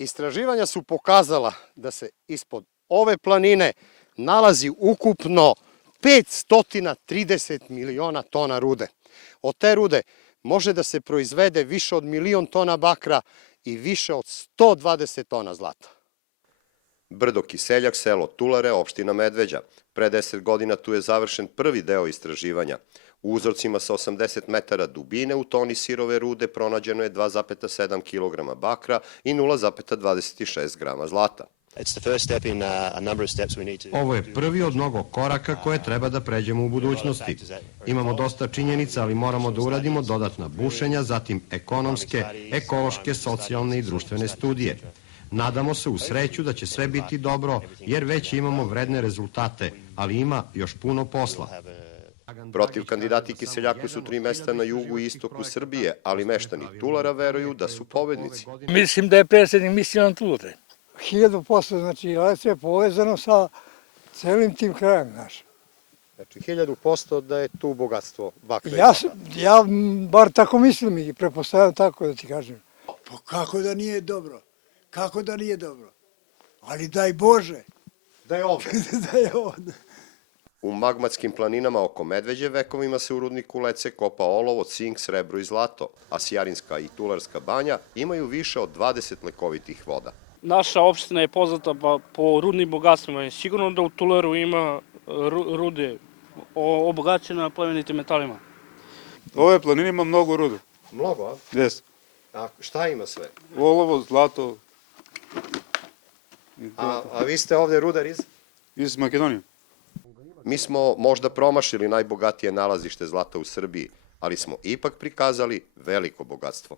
Istraživanja su pokazala da se ispod ove planine nalazi ukupno 530 miliona tona rude. Od te rude može da se proizvede više od 1.000.000 tona bakra i više od 120 tona zlata. Brdo Kiseljak, selo Tulare, opština Medveđa. Pre 10 godina tu je završen prvi deo istraživanja. U uzorcima sa 80 metara dubine u toni sirove rude pronađeno je 2,7 kg bakra i 0,26 grama zlata. Ovo je prvi od mnogo koraka koje treba da pređemo u budućnosti. Imamo dosta činjenica, ali moramo da uradimo dodatna bušenja, zatim ekonomske, ekološke, socijalne i društvene studije. Nadamo se u sreću da će sve biti dobro, jer već imamo vredne rezultate, ali ima još puno posla. Protiv kandidati Kiseljaku su 3 mesta na jugu i istoku Srbije, ali meštani Tulara veruju da su pobednici. Mislim da je predsjednik mislio na Tulare. 1000%, znači Jelac je povezano sa celim tim krajem, znaš. Znači 1000% da je tu bogatstvo bakra. Ja bar tako mislim i prepostavljam tako da ti kažem. Pa kako da nije dobro? Kako da nije dobro? Ali daj Bože. Da je ovde. Da je ovde. U magmatskim planinama oko Medveđe vekovima se u rudniku Lece kopa olovo, cink, srebro i zlato, a Sjarinska i Tularska banja imaju više od 20 lekovitih voda. Naša opština je poznata po rudnim bogatstvima. Sigurno da u Tularu ima rude obogaćena plemenitim metalima. Ove planine ima mnogo rude. Mnogo, a? Jes. A šta ima sve? Olovo, zlato. A vi ste ovde rudar Iz Makedonije. Mi smo možda promašili najbogatije nalazište zlata u Srbiji, ali smo ipak prikazali veliko bogatstvo.